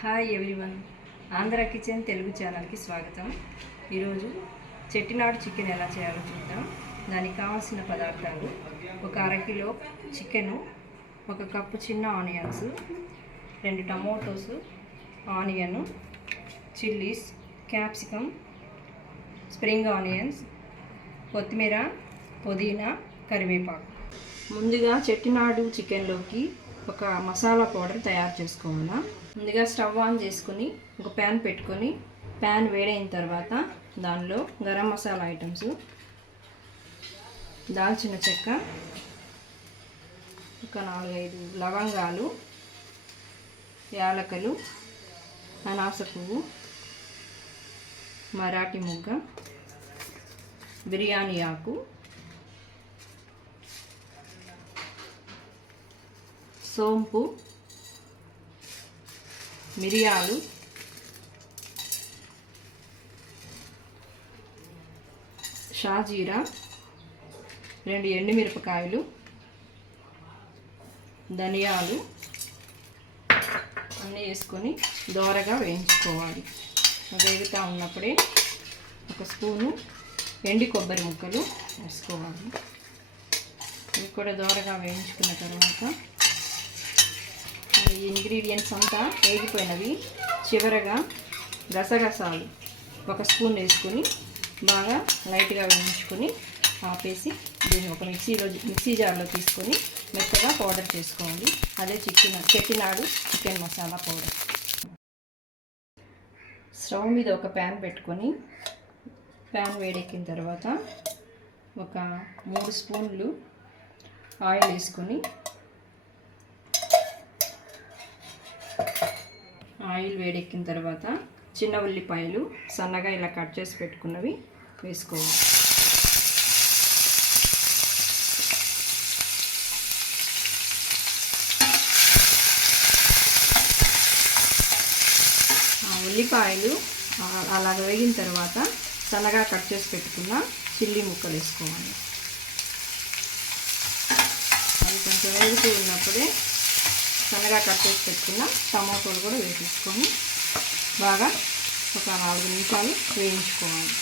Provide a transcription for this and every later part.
Hi everyone Andhra kitchen Telugu ఛానల్కి స్వాగతం. ఈరోజు చెట్టినాడు చికెన్ ఎలా చేయాలో చూద్దాం. దానికి కావాల్సిన పదార్థాలు ఒక అరకిలో చికెను ఒక కప్పు చిన్న ఆనియన్స్ రెండు tomatoes onion chillies capsicum spring onions కొత్తిమీర పుదీనా కరివేపాకు. ముందుగా చెట్టినాడు చికెన్లోకి ఒక మసాలా పౌడర్ తయారు చేసుకోవాలా. ముందుగా స్టవ్ ఆన్ చేసుకొని ఒక ప్యాన్ పెట్టుకొని ప్యాన్ వేడైన తర్వాత దానిలో గరం మసాలా ఐటమ్స్ దాల్చిన చెక్క ఒక నాలుగైదు లవంగాలు యాలకలు అనాస పువ్వు మరాఠీ ముగ్గ బిర్యానీ ఆకు సోంపు మిరియాలు షాజీరా రెండు ఎండుమిరపకాయలు ధనియాలు అన్నీ వేసుకొని దోరగా వేయించుకోవాలి. వేగుతూ ఉన్నప్పుడే ఒక స్పూను ఎండి కొబ్బరి ముక్కలు వేసుకోవాలి. ఇవి కూడా దోరగా వేయించుకున్న తర్వాత ఈ ఇంగ్రీడియంట్స్ అంతా వేగిపోయినవి. చివరగా గసగసాలు ఒక స్పూన్ వేసుకొని బాగా లైట్గా వేయించుకొని ఆపేసి దీన్ని ఒక మిక్సీలో మిక్సీ జార్లో తీసుకొని మెత్తగా పౌడర్ చేసుకోవాలి. అదే chicken Chettinad chicken masala powder. Stove మీద ఒక ప్యాన్ పెట్టుకొని ప్యాన్ వేడెక్కిన తర్వాత ఒక మూడు స్పూన్లు ఆయిల్ వేసుకొని ఆయిల్ వేడెక్కిన తర్వాత చిన్న ఉల్లిపాయలు సన్నగా ఇలా కట్ చేసి పెట్టుకున్నవి వేసుకోవాలి. ఆ ఉల్లిపాయలు అలా వేగిన తర్వాత సన్నగా కట్ చేసి పెట్టుకున్న చిల్లీ ముక్కలు వేసుకోవాలి. అవి కొంచెం వేగుతూ ఉన్నప్పుడే సన్నగా కట్ చేసి పెట్టుకున్న టమాటోలు కూడా వేసేసుకొని బాగా ఒక నాలుగు నిమిషాలు వేయించుకోవాలి.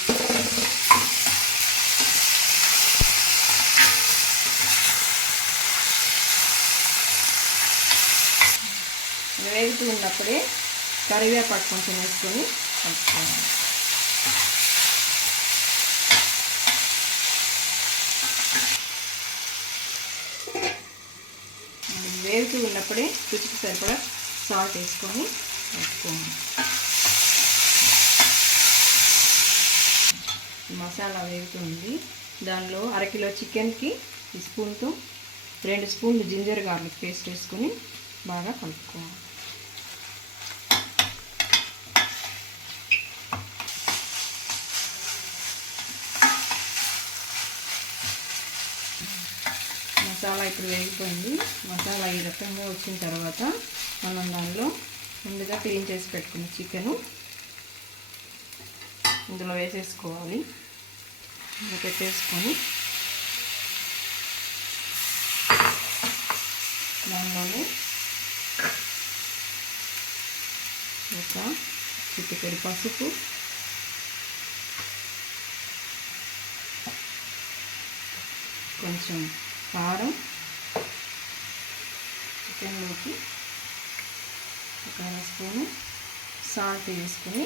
వేగుతూ ఉన్నప్పుడే కరివేపాకు కొంచెం వేసుకొని కలుపుకోవాలి ఇది వేగుతూ ఉన్నప్పుడే రుచికి సరిపడా సాల్ట్ వేసుకొని వేసుకోవాలి. మసాలా వేగుతుంది. దానిలో అరకిలో చికెన్కి ఈ స్పూన్తో రెండు స్పూన్లు జింజర్ గార్లిక్ పేస్ట్ వేసుకొని బాగా కలుపుకోవాలి. మసాలా ఇప్పుడు వేగిపోయింది. మసాలా ఈ రకంగా వచ్చిన తర్వాత మనం దానిలో ముందుగా క్లీన్ చేసి పెట్టుకున్న చికెను ఇందులో వేసేసుకోవాలి. ఇందులో పెట్టేసుకొని దానిలోనే ఒక చిటికెడు పసుపు కొంచెం కారం చికెన్లోకి ఒక స్పూను సాల్ట్ వేసుకొని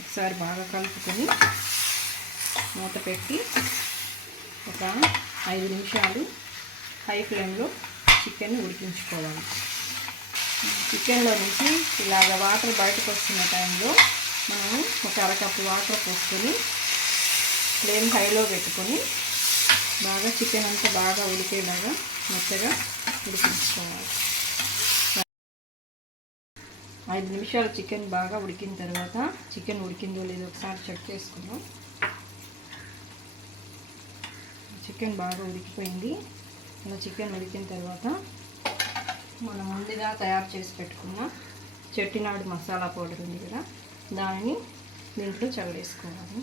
ఒకసారి బాగా కలుపుకొని మూత పెట్టి ఒక ఐదు నిమిషాలు హై ఫ్లేమ్లో చికెన్ ఉడికించుకోవాలి. చికెన్లో నుంచి ఇలాగ వాటర్ బయటకు వస్తున్న టైంలో మనము ఒక అరకప్పు వాటర్ పోసుకొని ఫ్లేమ్ హైలో పెట్టుకొని బాగా చికెన్ అంతా బాగా ఉడికేలాగా మెత్తగా ఉడికించుకోవాలి. ఐదు నిమిషాలు చికెన్ బాగా ఉడికిన తర్వాత చికెన్ ఉడికిందో లేదో ఒకసారి చెక్ చేసుకుందాం. చికెన్ బాగా ఉడికిపోయింది. ఇలా చికెన్ ఉడికిన తర్వాత మనం ముందుగా తయారు చేసి పెట్టుకున్న చెట్టినాడు మసాలా పౌడర్ ఉంది కదా దానిని దీంట్లో చల్లేసుకోవాలి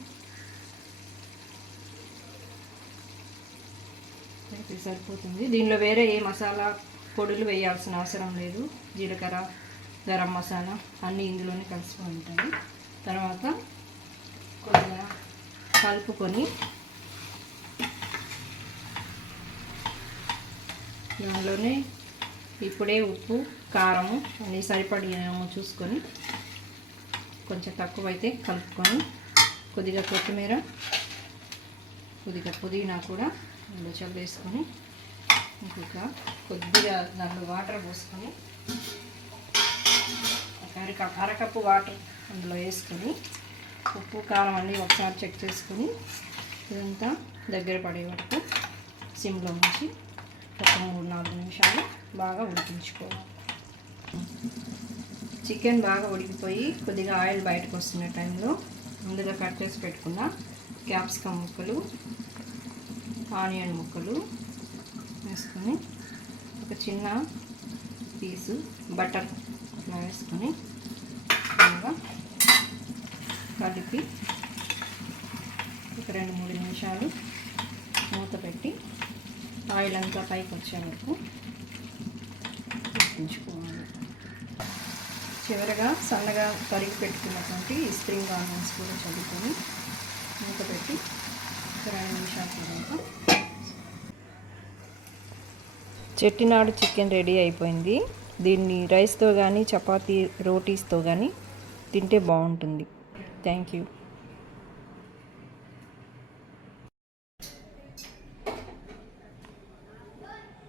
ఇది సరిపోతుంది. దీనిలో వేరే ఏ మసాలా పొడులు వేయాల్సిన అవసరం లేదు. జీలకర్ర గరం మసాలా అన్నీ ఇందులోనే కలిసిపోయి ఉంటాయి. తర్వాత కొద్దిగా కలుపుకొని దానిలోనే ఇప్పుడే ఉప్పు కారము అన్నీ సరిపడినేమో చూసుకొని కొంచెం తక్కువైతే కలుపుకొని కొద్దిగా కొత్తిమీర కొద్దిగా పుదీనా కూడా అందులో వేసుకొని ఇంకొక కొద్దిగా దాంట్లో వాటర్ పోసుకొని అరక అరకప్పు వాటర్ అందులో వేసుకొని ఉప్పు కారం అన్నీ ఒకసారి చెక్ చేసుకొని ఇదంతా దగ్గర పడే వరకు సిమ్లో ఉంచి ఒక మూడు నాలుగు నిమిషాలు బాగా ఉడికించుకోవాలి. చికెన్ బాగా ఉడికిపోయి కొద్దిగా ఆయిల్ బయటకు వస్తున్న టైంలో ముందుగా కట్ చేసి పెట్టుకున్న క్యాప్సికమ్ ముక్కలు ఆనియన్ ముక్కలు వేసుకొని ఒక చిన్న పీసు బటర్ వేసుకొని బాగా కలిపి ఒక రెండు మూడు నిమిషాలు మూత పెట్టి ఆయిల్ అంతా పైకి వచ్చే వరకు ఉడికించుకోవాలి. చివరగా సన్నగా తరిగి పెట్టుకున్నటువంటి స్ప్రింగ్ ఆనియన్స్ కూడా చదువుకొని మూత పెట్టి ఒక రెండు నిమిషాల తర్వాత చెట్టినాడు చికెన్ రెడీ అయిపోయింది. దీన్ని రైస్తో కానీ చపాతీ రోటీస్తో కానీ తింటే బాగుంటుంది. Thank you.